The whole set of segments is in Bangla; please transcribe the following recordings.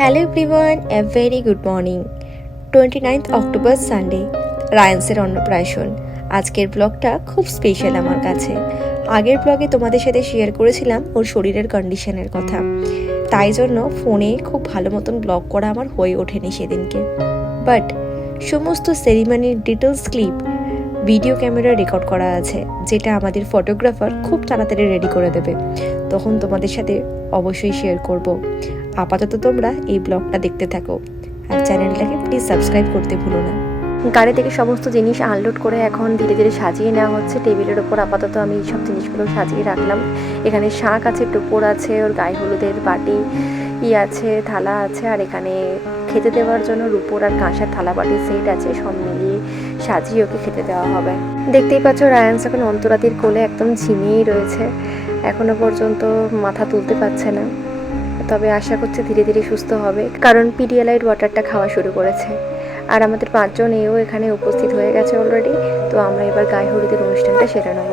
Hello everyone a very good morning twenty ninth October Sunday রায়ান্সের Annaprashan. আজকের ব্লগটা খুব স্পেশাল আমার কাছে। আগের ব্লগে তোমাদের সাথে শেয়ার করেছিলাম ওর শরীরের কন্ডিশনের কথা। তাই জন্য ফোনে খুব ভালো মতন ব্লগ করা আমার হয়ে ওঠেনি সেদিনকে। বাট সমস্ত সেরিমানির details clip video camera record করা আছে, যেটা আমাদের ফটোগ্রাফার খুব তাড়াতাড়ি রেডি করে দেবে। তখন তোমাদের সাথে অবশ্যই শেয়ার করব। আপাতত তোমরা এই ব্লগটা দেখতে থাকো। আর চ্যানেলটাকে প্লিজ সাবস্ক্রাইব করতে ভুলো না। গাড়ি থেকে সমস্ত জিনিস আনলোড করে এখন ধীরে ধীরে সাজিয়ে নেওয়া হচ্ছে। টেবিলের ওপর আপাতত আমি এই সব জিনিসগুলো সাজিয়ে রাখলাম। এখানে শাঁখ আছে টোপর আছে, ওর গায়ে হলুদের বাটি ই আছে, থালা আছে। আর এখানে খেতে দেওয়ার জন্য রূপোর আর কাঁসার থালা বাটির সেট আছে। সব মিলিয়ে সাজিয়ে ওকে খেতে দেওয়া হবে। দেখতেই পাচ্ছ রায়ান্স এখন অন্তরাদির কোলে একদম ঝিমিয়েই রয়েছে। এখনও পর্যন্ত মাথা তুলতে পারছে না। তবে আশা করছে ধীরে ধীরে সুস্থ হবে, কারণ পিডিয়ালাইট ওয়াটারটা খাওয়া শুরু করেছে। আর আমাদের পাঁচজন এও এখানে উপস্থিত হয়ে গেছে অলরেডি তো আমরা এবার গায়ে হলুদের অনুষ্ঠানটা সেরে নেব।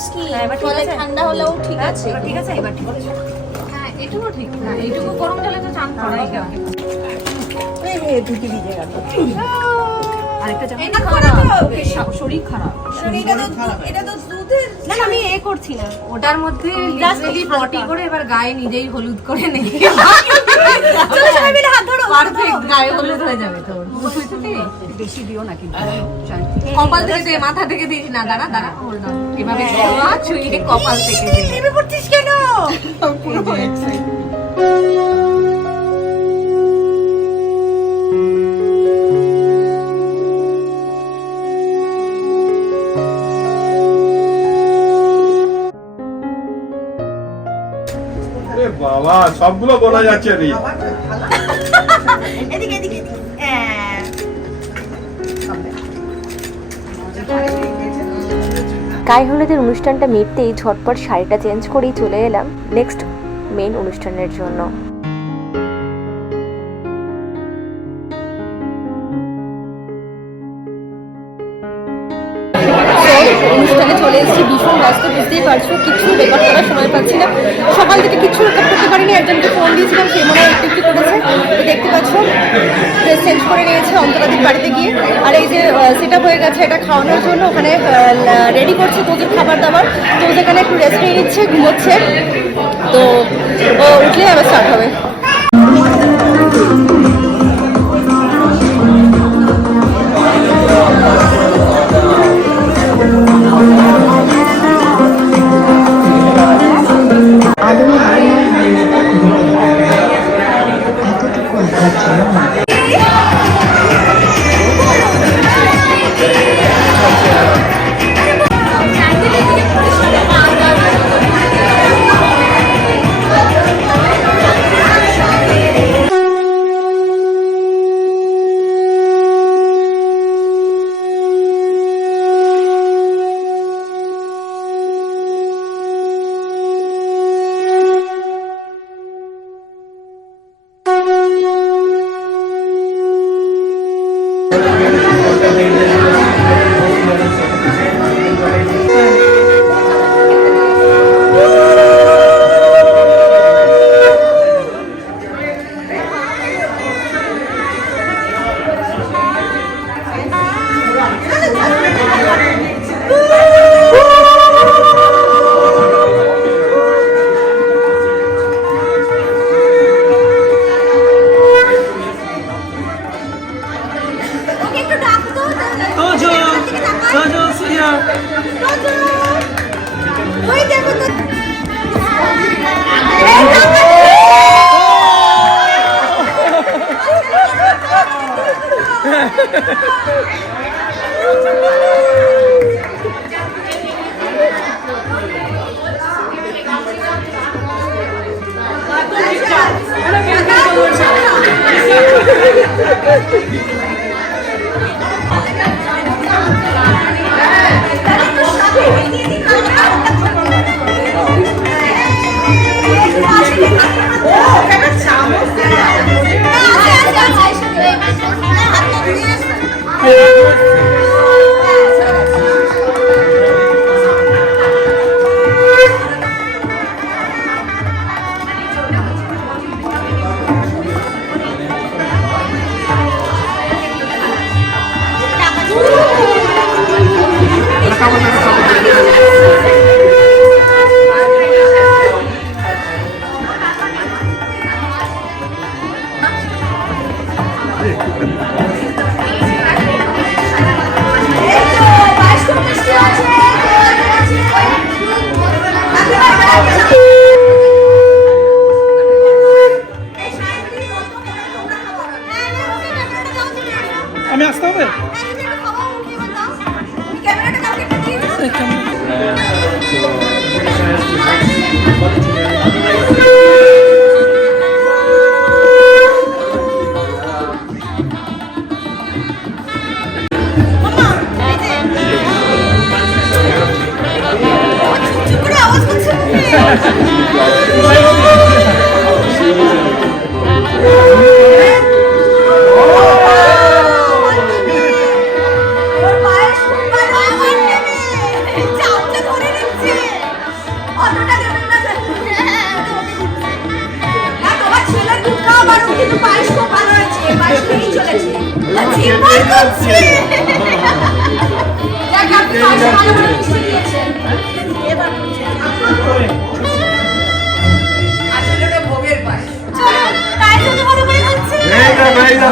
নরম স্কিন ফলে ঠান্ডা হলেও ঠিক আছে। ঠিক আছে এবার ঠিক আছে। হ্যাঁ এটুকু ঠিক। না এইটুকু গরম জলে তো চান করাই যাবে। দুটি ভিজে গেল। আরেকটা চান খারাপ। শরীর খারাপ। এটা তো না না, আমি এ করছি না ওটার মধ্যে লিটারালি পটি করে এবার গায়ে নিজেই হলুদ করে নেই চলো সবাই মিলে হাত ধরো পারফেক্ট গায়ে হলুদ হয়ে যাবে তোর বেশি দিও না কিন্তু কপাল থেকে দে মাথা থেকে দিস না দাঁড়া দাঁড়া হোল্ড অন এভাবে ছোঁয়া কপাল থেকে দে নেমে পড়ছিস কেন পুরো এ বাবা সবগুলো বলা যাচ্ছে রে। এদিকে এদিকে এদিকে। গায়ে হলুদের অনুষ্ঠানটা মিটতেই ঝটপট শাড়িটা চেঞ্জ করেই চলে এলাম। নেক্সট মেন অনুষ্ঠানের জন্য। অনুষ্ঠানে চলে এসেছি। ভীষণ ব্যস্ত বুঝতেই পারছ, কিছু বেকার করার সময় পাচ্ছি না। সকাল থেকে কিছু রেকর্ড করতে পারিনি একজনকে ফোন দিয়েছিলাম সে মনে হয় একটু করেছে। তো দেখতে পাচ্ছ ড্রেস চেঞ্জ করে নিয়েছে অন্তরাদির বাড়িতে গিয়ে। আর এই যে সেট হয়ে গেছে এটা খাওয়ানোর জন্য, ওখানে রেডি করছে তোদের খাবার দাবার। তো এখানে একটু রেস্ট নিয়ে নিচ্ছে, ঘুমোচ্ছে। তো, ও উঠলে আবার স্টার্ট হবে। এই না,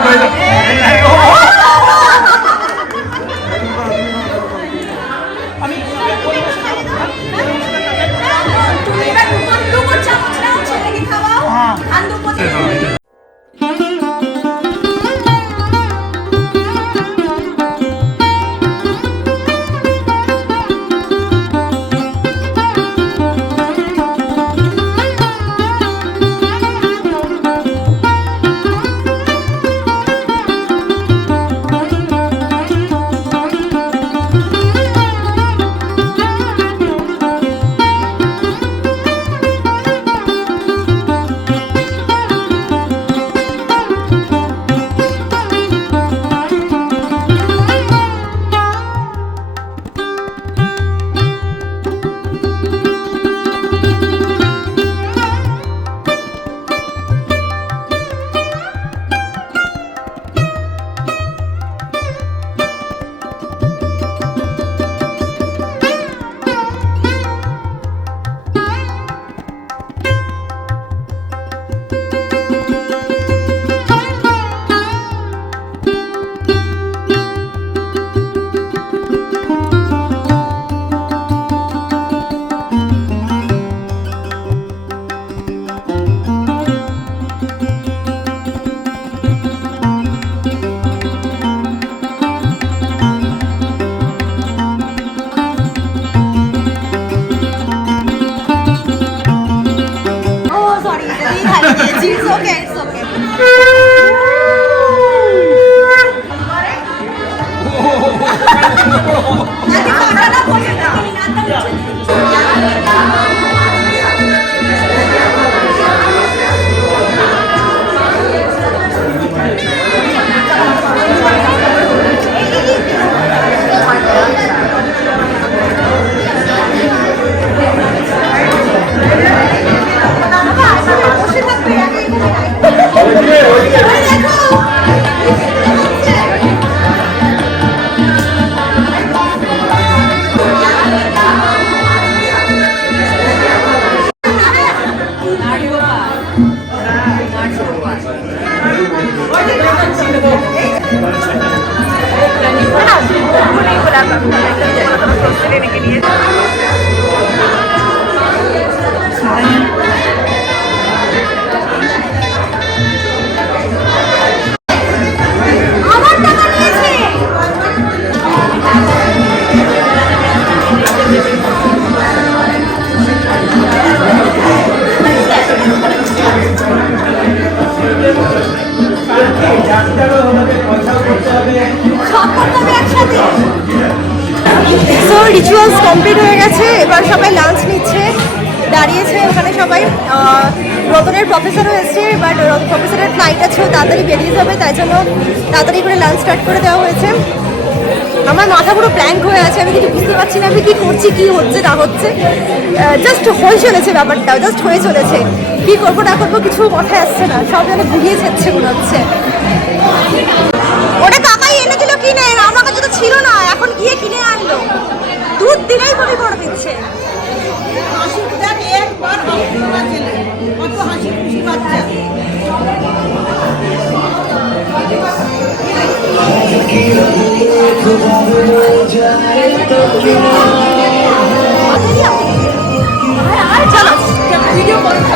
প্রফেসরও এসছে বাট প্রফেসরের ফ্লাইট আছে তাড়াতাড়ি বেরিয়ে যাবে, তাই জন্য তাড়াতাড়ি করে লাঞ্চ স্টার্ট করে দেওয়া হয়েছে। আমার মাথা পুরো ব্ল্যাঙ্ক হয়ে আছে, আমি কিছু বুঝতে পারছি না, আমি কি করছি, কি হচ্ছে, না হচ্ছে। জাস্ট হয়ে চলেছে ব্যাপারটা জাস্ট হয়ে চলেছে। কি করব, না করব, কিছু মাথায় আসছে না, সব যেন ঘুরিয়ে যাচ্ছে মনে হচ্ছে। ওটা কাকাই এনে দিল কিনে, আমার কাছে তো ছিল না, এখন গিয়ে কিনে আনলো। দুধ দিলেই বমি করে দিচ্ছে। চলো ভিডিও করে।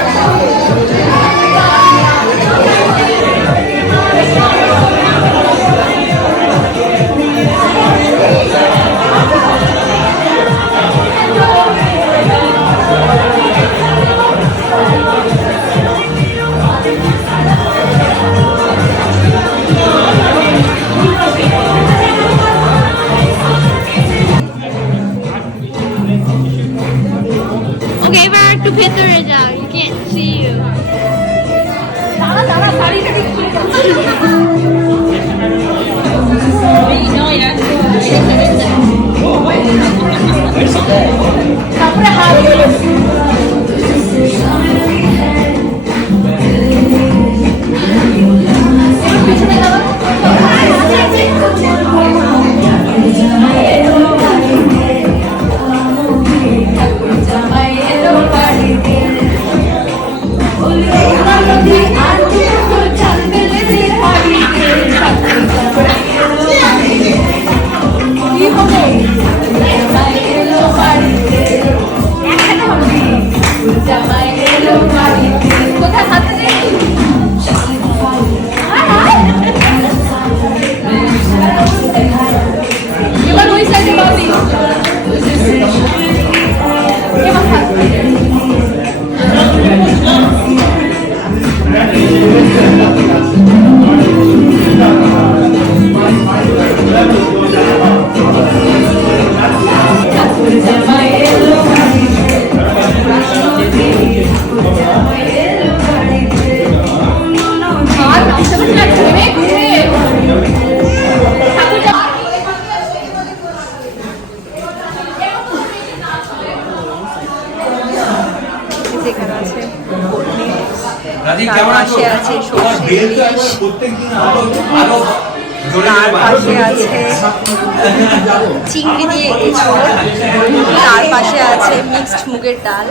ডাল।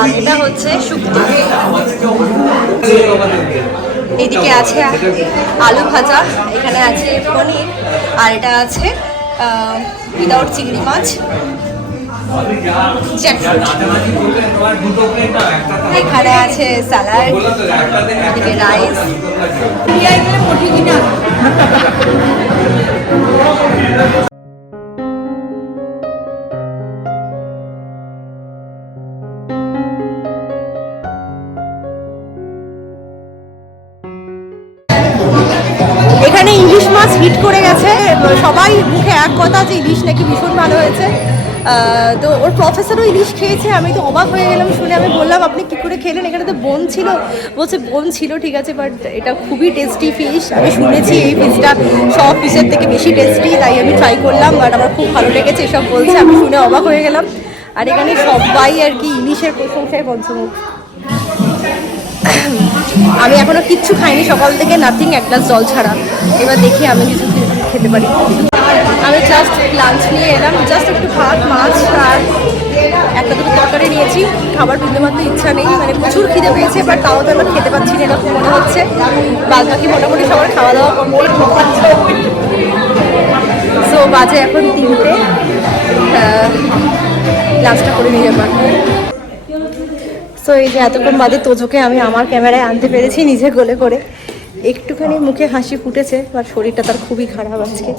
আর এটা হচ্ছে শুক্তো। এদিকে আছে আলু ভাজা এখানে আছে পনির আর এটা আছে উইদাউট চিংড়ি মাছ। তো এখানে আছে স্যালাড এদিকে রাইস মুখে এক কথা যে ইলিশ নাকি ভীষণ ভালো হয়েছে। তো ওর প্রফেসরও ইলিশ খেয়েছে, আমি তো অবাক হয়ে গেলাম শুনে। আমি বললাম, আপনি কি করে খেলেন? এখানে তো বোন ছিল। বলছে, বোন ছিল, ঠিক আছে বাট এটা খুবই টেস্টি ফিশ আমি শুনেছি এই ফিশটা সব ফিশের থেকে বেশি টেস্টি তাই আমি ট্রাই করলাম বাট আমার খুব ভালো লেগেছে, এসব বলছে। আমি শুনে অবাক হয়ে গেলাম। আর এখানে সবাই আর কি ইলিশের প্রশংসায় পঞ্চমুখ। আমি এখনও কিচ্ছু খাইনি, সকাল থেকে নাথিং এক গ্লাস জল ছাড়া। এবার দেখি আমি কিছু খেতে পারি। আমি জাস্ট লাঞ্চ নিয়ে এলাম জাস্ট একটু ভাত, মাছ আর একটা দুটো তরকারি নিয়েছি। খাবার বিন্দু মাত্র ইচ্ছা নেই মানে প্রচুর খিদে পেয়েছে বাট তাও তো এবার খেতে পাচ্ছি না, এরকম মনে হচ্ছে। বাদ বাকি মোটামুটি সবার খাওয়া দাওয়া কমপ্লিট সো বাজে এখন তিনটে। লাঞ্চটা করে নিয়ে যাবার সো এই যে এতক্ষণ বাদে তোজোকে আমি আমার ক্যামেরায় আনতে পেরেছি নিজে গোলে করে। একটুখানি মুখে হাসি ফুটেছে, আর শরীরটা তার খুবই খারাপ আজকে।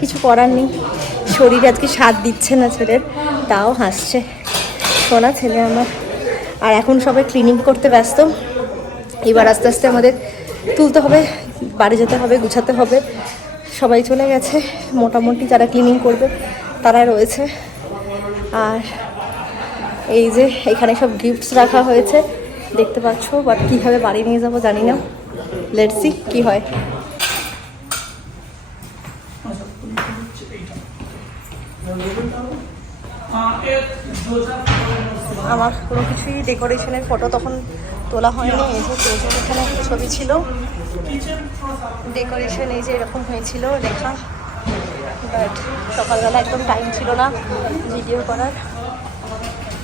কিছু করার নেই। শরীর আজকে স্বাদ দিচ্ছে না ছেলের, তাও হাসছে। শোনা ছেলে আমার। আর এখন সবাই ক্লিনিং করতে ব্যস্ত। এবার আস্তে আস্তে আমাদের তুলতে হবে, বাড়ি যেতে হবে, গুছাতে হবে। সবাই চলে গেছে। মোটামুটি যারা ক্লিনিং করবে তারা রয়েছে। আর এই যে এখানে সব গিফটস রাখা হয়েছে। দেখতে পাচ্ছ বাট কীভাবে বাড়ি নিয়ে যাব জানি না। লেটসি কি হয়। আমার কোনো কিছুই ডেকোরেশনের ফটো তখন তোলা হয়নি, এই যে তোজোর এখানে ছবি ছিল। ডেকোরেশন এই যে এরকম হয়েছিল লেখা বাট সকালবেলা একদম টাইম ছিল না ভিডিও করার।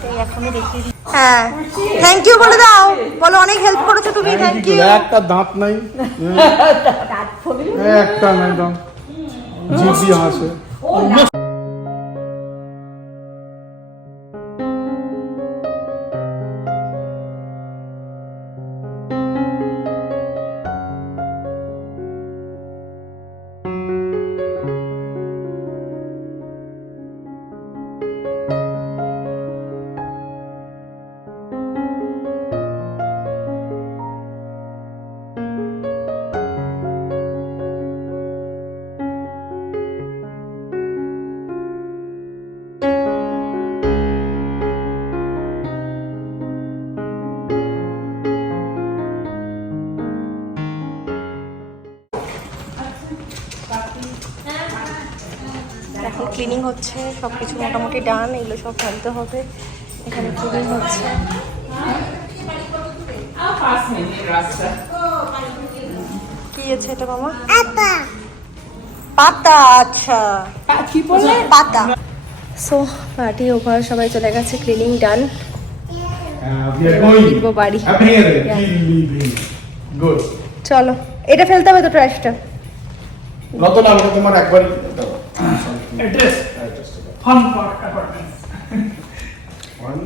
তাই এখনই দেখিয়ে হ্যাঁ। থ্যাংক ইউ বলে দাও। বলো অনেক হেল্প করেছ তুমি। থ্যাংক ইউ একটা দাঁত নাই। একটা নাই দাঁত। জিভ হাসে। হচ্ছে সব কিছু মোটামুটি ডান এগুলো সব ফেলতে হবে। এখানে ক্লিনিং হচ্ছে? কি আছে এটা মামা? পাতা। আচ্ছা। কি বললে পাতা। সো পার্টি ওভার সবাই চলে গেছে ক্লিনিং ডান ফিরবো বাড়ি চলো এটা ফেলতে হবে তো ট্র্যাশটা রতন আমাকে তোমার একবারই দাও।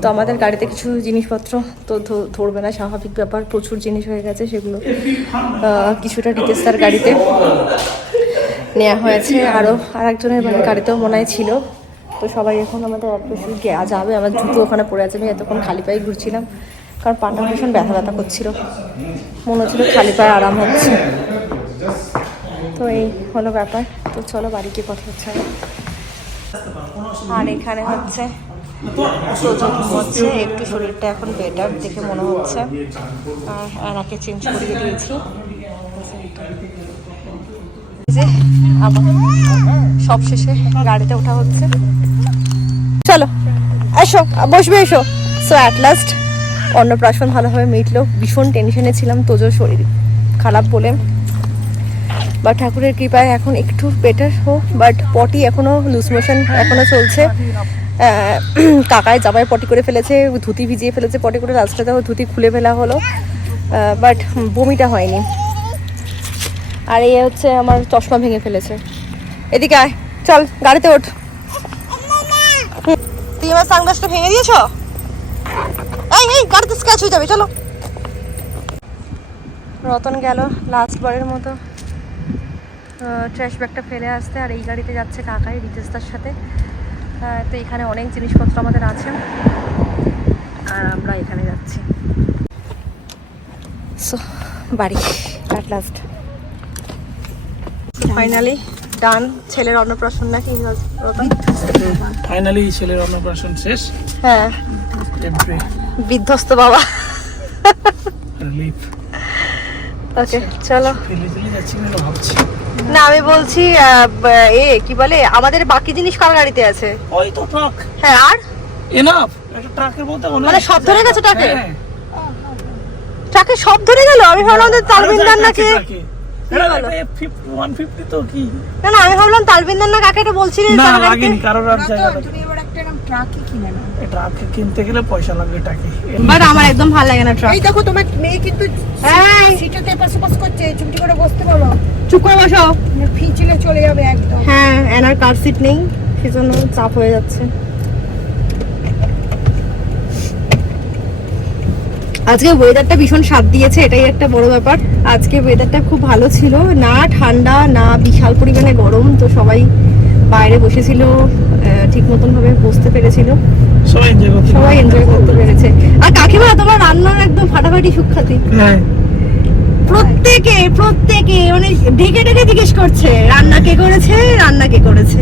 তো আমাদের গাড়িতে কিছু জিনিসপত্র তো ধরবে না, স্বাভাবিক ব্যাপার, প্রচুর জিনিস হয়ে গেছে সেগুলো কিছুটা রিতেস্তার গাড়িতে নেওয়া হয়েছে। আরও আর একজনের বাড়ির গাড়িতেও মনে হয় ছিল। তো সবাই এখন আমাদের গে- যাবে, আমার জুতো ওখানে পড়ে আছে, আমি এতক্ষণ খালি পায়ে ঘুরছিলাম, কারণ পাটা ভীষণ ব্যথা ব্যথা করছিল। মনে হচ্ছিল খালি পায়ে আরাম হচ্ছে। তো এই হলো ব্যাপার। তো চলো বাড়ি গিয়ে কথা হচ্ছে। আর এখানে হচ্ছে প্রচুর হচ্ছে, একটু শরীরটা এখন বেটার দেখে মনে হচ্ছে। আর আনাকে চেঞ্জ করিয়ে দিয়েছি। যে আবার সব শেষে গাড়িতে ওঠা হচ্ছে। চলো, এসো, বসবে, এসো। সো অ্যাট লাস্ট অন্নপ্রাশন ভালোভাবে মিটলো। ভীষণ টেনশনে ছিলাম, তোজোর শরীর খারাপ বলে। বা ঠাকুরের কৃপায় এখন একটু বেটার হোক বাট পটি এখনও লুজ মোশন এখনও চলছে। কাকায় জামায় পটি করে ফেলেছে, ধুতি ভিজিয়ে ফেলেছে পটি করে, রাস্তাতেও ধুতি খুলে ফেলা হলো। বাট বমিটা হয়নি। আর এই হচ্ছে আমার চশমা ভেঙে ফেলেছে। এদিকে আয়, চল, গাড়িতে ওঠ। তুই আমার সানগ্লাসটা ভেঙে দিয়েছ? গাড়িতে হয়ে যাবে, চলো। রতন গেল লাস্ট বারের মতো। ট্র্যাশ ব্যাগটা ফেলে আসতে আর এই গাড়িতে যাচ্ছে কাকাই রিতেশদার সাথে। তো এখানে অনেক জিনিসপত্র আমাদের আছে। আর আমরা এখানে যাচ্ছি। সো বাড়ি অ্যাট লাস্ট ফাইনালি ডান ছেলের অন্নপ্রাশন নাকি ফাইনালি ছেলের অন্নপ্রাশন শেষ। হ্যাঁ। বিধ্বস্ত বাবা। ওকে চলে। যাচ্ছি ভাবছি। না আমি বলছি এ কি বলে আমাদের বাকি জিনিস কার গাড়িতে আছে? ওই তো ট্রাক হ্যাঁ আর? এনাফ একটা ট্রাকের মধ্যে অনেক মানে সব ধরে গেছে ট্রাকে? হ্যাঁ। ট্রাকে সব ধরে গেল? আমি ভাবলাম যে তালবিন্দার নাকি ট্রাকে। এটা একটা F50, 150 তো কি? না না আমি ভাবলাম তালবিন্দার না কাকে এটা বলছিলি না কারোর আর জায়গা ট্রাকে কিনতে গেলে পয়সা লাগবে টাকে বাট আমার একদম ভালো লাগে না ট্রাক এই দেখো তোমার মেয়ে কিন্তু সিটাতে পাশে পাশ করছে চুপটি করে বসতে বলো। চুপ করে বসো। ফিচলে চলে যাবে একদম। হ্যাঁ এনার কার সিট নেই সেজন্য চাপ হয়ে যাচ্ছে। আজকে ওয়েদারটা ভীষণ স্বাদ দিয়েছে এটাই একটা বড় ব্যাপার। আজকে ওয়েদারটা খুব ভালো ছিল না ঠান্ডা না বিশাল পরিমাণে গরম তো সবাই বাইরে বসেছিল ঠিক মতন ভাবে বসতে পেরেছিল। সবাই এনজয় করতে পেরেছে। আর কাকিমা তোমার রান্নার একদম ফাটাফাটি সুখ্যাতি। হ্যাঁ। প্রত্যেকে প্রত্যেকে মানে ঢেকে ঢেকে জিজ্ঞেস করছে রান্না কে করেছে? রান্না কে করেছে?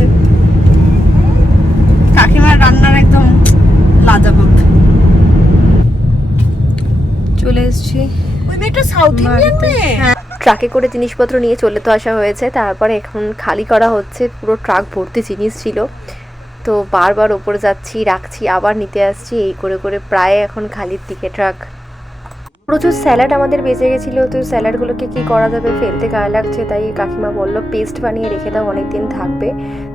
কাকিমার রান্নার একদম লাজবাব। চলে এসেছি ওই মেয়েটা সাউথ ইন্ডিয়ান মেয়ে? ট্রাকে করে জিনিসপত্র নিয়ে চলে তো আসা হয়েছে। তারপরে এখন খালি করা হচ্ছে পুরো ট্রাক ভর্তি জিনিস ছিল। তো বারবার ওপরে যাচ্ছি, রাখছি, আবার নিতে আসছি, এই করে করে প্রায় এখন খালির দিকে ট্রাক প্রচুর স্যালাড আমাদের বেঁচে গেছিল, তো স্যালাডগুলোকে কি করা যাবে? ফেলতে গায়ে লাগছে, তাই কাকিমা বলল পেস্ট বানিয়ে রেখে দাও অনেক দিন থাকবে।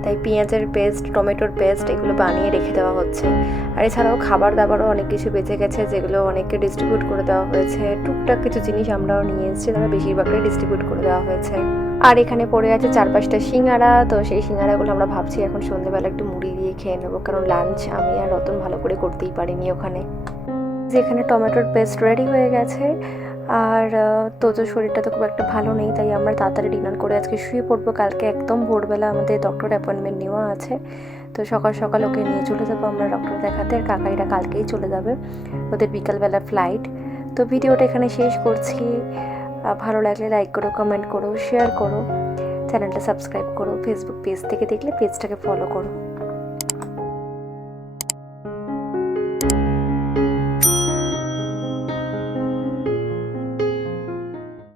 তাই পেঁয়াজের পেস্ট টমেটোর পেস্ট এগুলো বানিয়ে রেখে দেওয়া হচ্ছে। আর এছাড়াও খাবার দাবারও অনেক কিছু বেঁচে গেছে, যেগুলো অনেককে ডিস্ট্রিবিউট করে দেওয়া হয়েছে। টুকটাক কিছু জিনিস আমরাও নিয়ে এসেছি তবে বেশিরভাগটাই ডিস্ট্রিবিউট করে দেওয়া হয়েছে। আর এখানে পড়ে আছে চার পাঁচটা সিঙ্গারা, তো সেই সিঙ্গারাগুলো আমরা ভাবছি এখন সন্ধ্যেবেলা একটু মুড়ি দিয়ে খেয়ে নেব, কারণ লাঞ্চ আমি আর রতন ভালো করে করতেই পারিনি ওখানে। যেখানে টমেটোর পেস্ট রেডি হয়ে গেছে, আর তো তো শরীরটা তো খুব একটা ভালো নেই, তাই আমরা তাড়াতাড়ি ডিনার করে আজকে শুয়ে পড়ব। কালকে একদম ভোরবেলা আমাদের ডক্টর অ্যাপয়েন্টমেন্ট নেওয়া আছে, তো সকাল সকাল ওকে নিয়ে চলে যাব আমরা ডক্টর দেখাতে, আর কাকাইরা কালকেই চলে যাবে, ওদের বিকালবেলা ফ্লাইট তো ভিডিওটা এখানে শেষ করছি। ভালো লাগলে লাইক করো কমেন্ট করো শেয়ার করো চ্যানেলটা সাবস্ক্রাইব করো ফেসবুক পেজ থেকে দেখলে পেজটাকে ফলো করো।